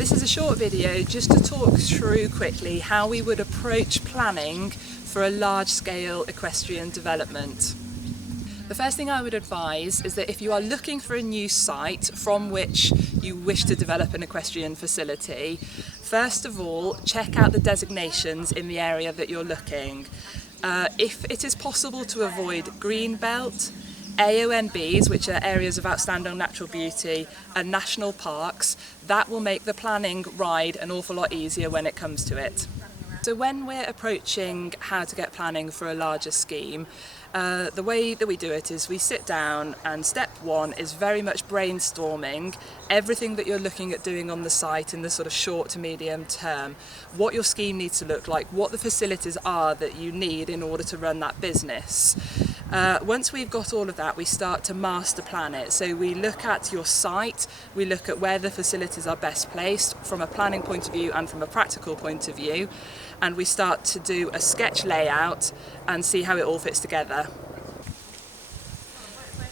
This is a short video just to talk through quickly how we would approach planning for a large-scale equestrian development. The first thing I would advise is that if you are looking for a new site from which you wish to develop an equestrian facility, first of all, check out the designations in the area that you're looking. If it is possible to avoid green belt, AONBs, which are areas of outstanding natural beauty, and national parks, that will make the planning ride an awful lot easier when it comes to it. So when we're approaching how to get planning for a larger scheme, the way that we do it is we sit down, and step one is very much brainstorming everything that you're looking at doing on the site in the sort of short to medium term, what your scheme needs to look like, what the facilities are that you need in order to run that business. Once we've got all of that, we start to master plan it. So we look at your site, we look at where the facilities are best placed from a planning point of view and from a practical point of view, and we start to do a sketch layout and see how it all fits together.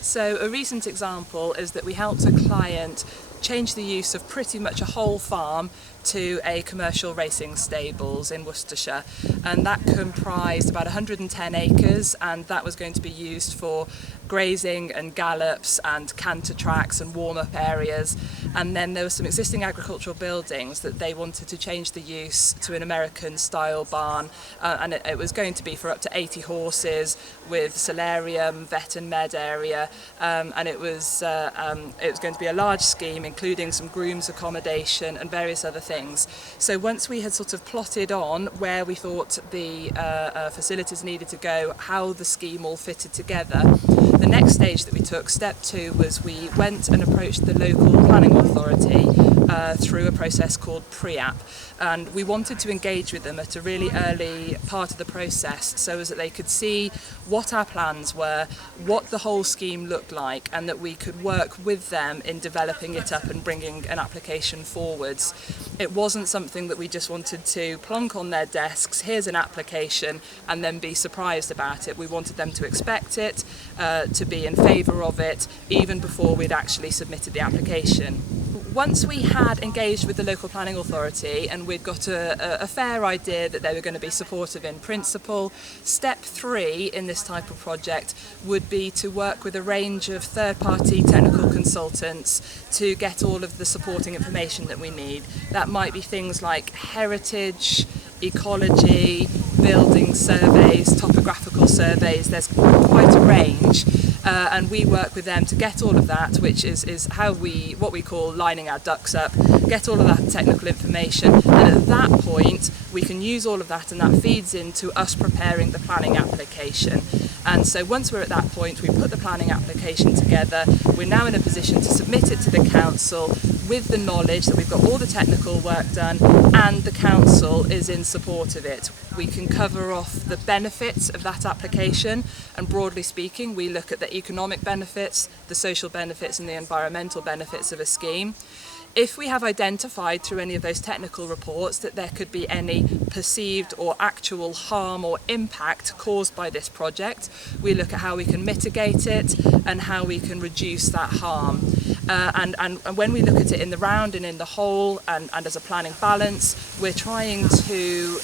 So a recent example is that we helped a client change the use of pretty much a whole farm to a commercial racing stables in Worcestershire, and that comprised about 110 acres, and that was going to be used for grazing and gallops and canter tracks and warm-up areas. And then there were some existing agricultural buildings that they wanted to change the use to an American style barn, and it was going to be for up to 80 horses with solarium, vet and med area, and it was going to be a large scheme including some grooms accommodation and various other things. So once we had sort of plotted on where we thought the facilities needed to go, how the scheme all fitted together, the next stage that we took, step two, was we went and approached the local planning authority through a process called pre-app, and we wanted to engage with them at a really early part of the process so as that they could see what our plans were, what the whole scheme looked like, and that we could work with them in developing it up and bringing an application forwards. It wasn't something that we just wanted to plonk on their desks, here's an application, and then be surprised about it. We wanted them to expect it, to be in favour of it, even before we'd actually submitted the application. Once we had engaged with the local planning authority and we'd got a fair idea that they were going to be supportive in principle, step three in this type of project would be to work with a range of third-party technical consultants to get all of the supporting information that we need. That might be things like heritage, ecology, building surveys, topographical surveys. There's quite a range, and we work with them to get all of that, which is how what we call lining our ducks up, get all of that technical information, and at that point we can use all of that, and that feeds into us preparing the planning application. And so once we're at that point, we put the planning application together. We're now in a position to submit it to the council with the knowledge that we've got all the technical work done and the council is in support of it. We can cover off the benefits of that application, and broadly speaking we look at the economic benefits, the social benefits and the environmental benefits of a scheme. If we have identified through any of those technical reports that there could be any perceived or actual harm or impact caused by this project, we look at how we can mitigate it and how we can reduce that harm. And when we look at it in the round and in the whole and as a planning balance, we're trying to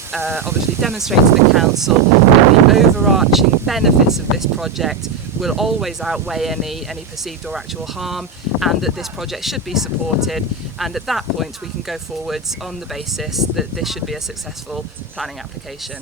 obviously demonstrate to the council that the overarching benefits of this project will always outweigh any perceived or actual harm, and that this project should be supported, and at that point we can go forwards on the basis that this should be a successful planning application.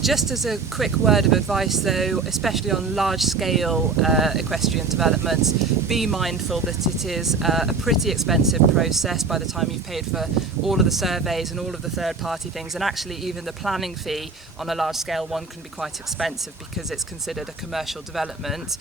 Just as a quick word of advice though, especially on large-scale equestrian developments, be mindful that it is a pretty expensive process by the time you've paid for all of the surveys and all of the third-party things, and actually even the planning fee on a large-scale one can be quite expensive because it's considered a commercial development.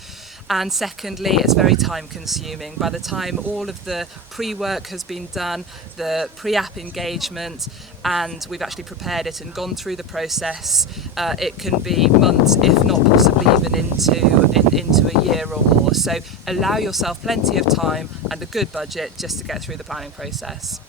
And secondly, it's very time-consuming. By the time all of the pre-work has been done, the pre-app engagement, and we've actually prepared it and gone through the process, it can be months, if not possibly even into a year or more. So allow yourself plenty of time and a good budget just to get through the planning process.